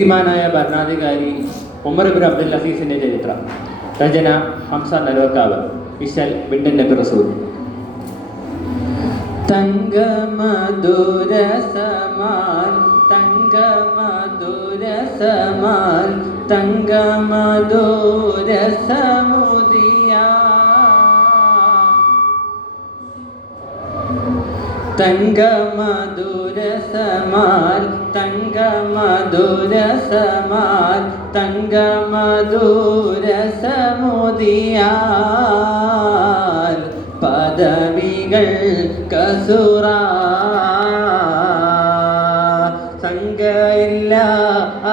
ബുദ്ധിമാനായ ഭരണാധികാരി ഉമർ ഇബ്ൻ അബ്ദുൽ അസീസിന്റെ ചരിത്രം. രചന ഹംസ നലോക്കാവ് വിശൽ ബിണ്ടൻ നബി റസൂൽ. തങ്കമധുരസമാൻ തങ്കമധുര തങ്കമധുരസമുദിയാ തങ്കമധുരസമാൽ തങ്കമധുരസമാൽ തങ്കമധുരസമുദിയാൽ പദവികൾ കസുറ. സംഗയില്ല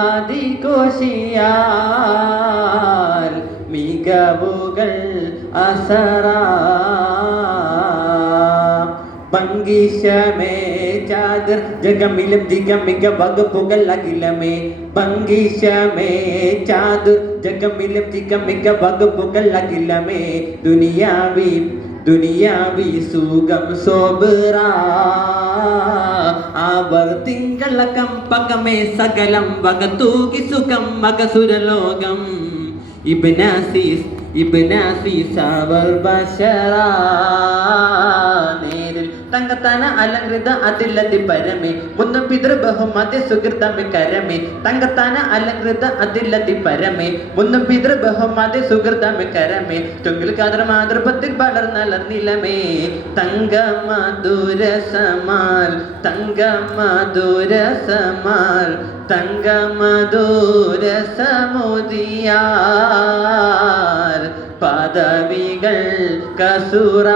ആദികോശിയാൽ മികവുകൾ അസറ. ഭംഗീശമേ ചാതിർ ജഗമിലും ജിഗമിക വകുപ്പുകൾ അഖിലമേ. ഭംഗീശമേ ചാതുർ ജഗമിലും ജിഗമിക വകുപ്പുകൾ അഖിലമേ. ദുനിയാവി ദുനിയാവി സുഖം സോബറ. അവർ തിങ്കളക്കം പകമേ സകലം വകത്തൂകി സുഖം മകസുരലോകം ഇബ്നാസീസ് ഇബ്നാസീസ് അവർ ബശറ തങ്കത്താന അലങ്കൃത അതില്ലതി പരമേ. മുന്നു പിതൃ ബഹുമതി സുഹൃതമി കരമേ. തങ്കത്താന അലങ്കൃത അതില്ലതി പരമേ. മുന്നു പിതൃ ബഹുമതി സുഹൃതമി കരമേ. തൊങ്കിൽ കാതർ മാതൃപത്തിൽ വളർന്നലർന്നിലമേ തങ്ക മധുര സമാൽ തങ്ക മധുര സമാൽ തങ്ക മധുര സമുദിയാർ പദവികൾ കസുറ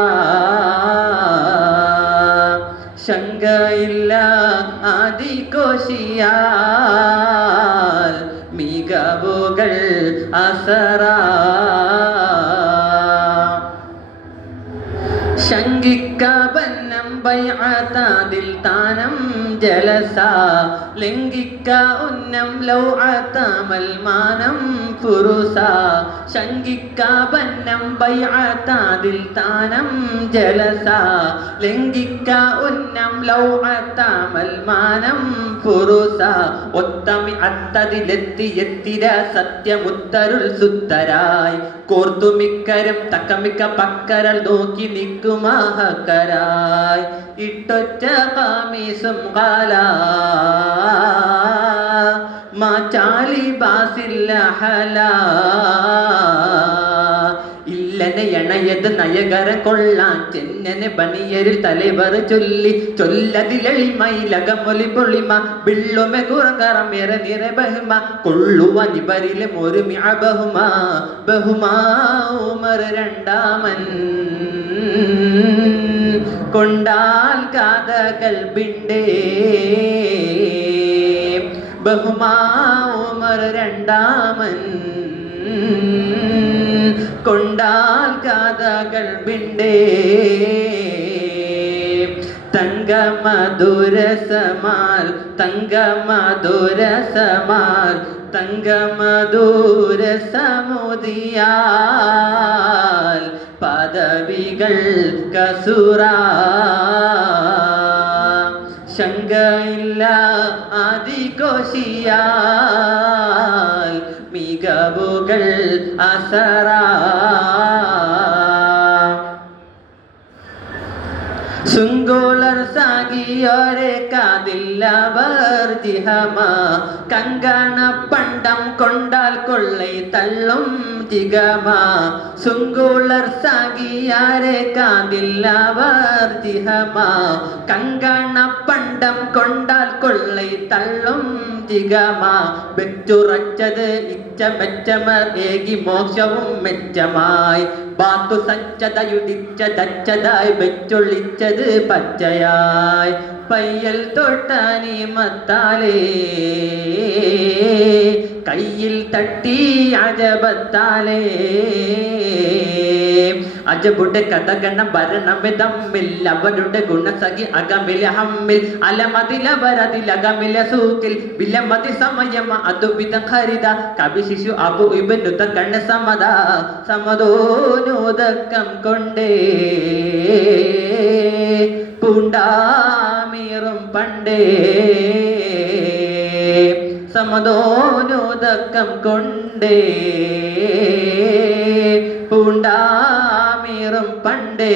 ശങ്കയില്ല ആദികോശിയാൽ മികവുകൾ അസറ. ശങ്കിക്ക ബന്നം ബൈഅതാദിൽ താനം ജലസ. ലംഘിക്ക ഉന്നം ലൗ അതാമൽ മാനം ഫുറുസ താനം ജലസ. ഉന്നം സത്യമുത്തരുൾ സുത്തരായി കോർത്തുമിക്കരം തക്കമിക്ക പക്കരൽ നോക്കി നിൽക്കുമാഹക്കരായി ഇട്ടൊറ്റ കാമീസും കാല മാച്ചാലി ബാസില്ല ഹല. ഇല്ലനെ എണയത് നയകര കൊള്ളാൻ ചെന്നനെ ബണിയരിൽ തലവർ ചൊല്ലി. ചൊല്ലതിലെളിമയിലകമൊലി പൊളിമ ബിള്ളുമെ കുറങ്കറമേറെ നിറ ബഹുമ. കൊള്ളുവാൻ ഇവരിലെ ഒരുമി ബഹുമ ബഹുമാ ഉമർ രണ്ടാമൻ. കൊണ്ടാൽ കാതകൾ ബഹുമാ ഉമർ രണ്ടാമൻ. കൊണ്ടാൽ കാതകൾ ബിണ്ടേ തങ്കമധുരസമാൽ തങ്കമധുരസമാൽ തങ്കമധുരസമുദിയാൽ. പദവികൾ കസുറ ശങ്കയില്ല ആദികോശിയാൽ മികവുകൾ അസറ. സുങ്കോളർ സാകിയോരെ കാതില്ലവർ ജിഹമ കങ്കണ പണ്ടം കൊണ്ടാൽ കൊള്ളൈ തള്ളും ജിഗമ. സുങ്കുളർ സാഗിയാരെ കാതില്ലവർ ജിഹമ കങ്കണ പണ്ടം കൊണ്ടാൽ കൊള്ളൈ തള്ളും ജിഗമ. വെച്ചുറച്ചത് ഇച്ച മെച്ചമർ ഏകി മോക്ഷവും മെച്ചമായി. ബാത്തു സഞ്ചതയുദിച്ചതച്ചതായി വെച്ചൊളിച്ചത് പച്ചയായി പയ്യൽ തൊട്ടാനി മത്താലേ കയ്യിൽ തട്ടി അജബത്താലേ അജബുടെ കഥഗണം ഭരണമെ തമ്മിൽ അവരുടെ ഗുണസഖി അകമില ഹമ്മിൽ. അലമതിലവരതിലകമില സൂക്കിൽ. വിലമതി സമയം അതുവിധ ഹരിത. കവി ശിശു അബു ഇബനു കണ്ണ സമത. സമതോനോദക്കം കൊണ്ടേ. പൂണ്ടാമീറും പണ്ടേ. സമതോനോദക്കം കൊണ്ടേ. പൂണ്ടാമീറും പണ്ടേ.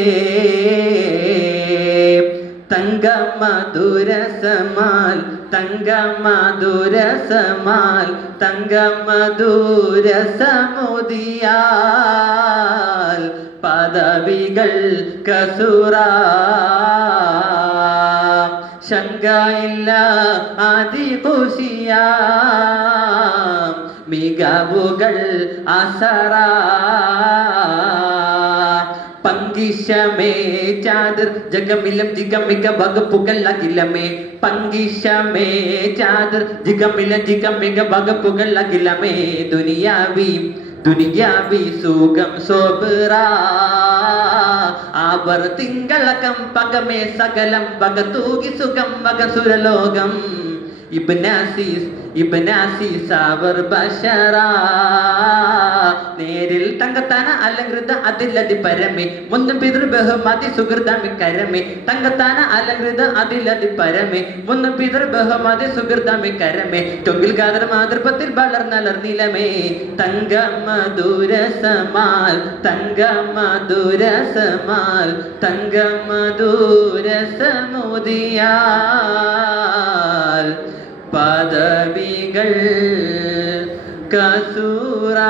തങ്ക മധുരസമാൽ തങ്ക മധുരസമാൽ തങ്ക മധുരസമുദിയാൽ പദവികൾ കസുറ. ശങ്കയില്ല അതികുശിയാം മികവുകൾ അസറ. പങ്കിശമേ ചാതിർ ജഗമിലം ജിഗമിക വകുപ്പുകൾ അഖിലമേ. പങ്കിശമേ ചാതിർ ജിഗമില ജിഗമിക വകുപ്പുകൾ അഖിലമേ. ദുനിയാവി ദുനിയാവി സുഖം സോബറ. അവർ തിങ്കളകം പകമേ സകലം വകതൂകി സുഖം വകസുരലോകം ഇബ്നാസീസ് ഇബ്നാസീസ് അവർ ബഷറാ. തങ്കത്താന അലങ്കൃത അതിലതി പരമേ. മുന്നും പിതൃ ബഹുമതി സുഹൃതമി കരമേ. തങ്കത്താന അലങ്കൃത അതിലതി പരമേ. മുന്നും പിതൃ ബഹുമതി സുഹൃതമി കരമേ. തൊങ്കിൽ കാതർ മാതൃപത്തിൽ വളർന്നലർന്നിലമേ തങ്ക മധുരസമാൽ തങ്ക മധുരസമാൽ തങ്ക മധുരസമുദിയാൽ പദവികൾ കസൂറാ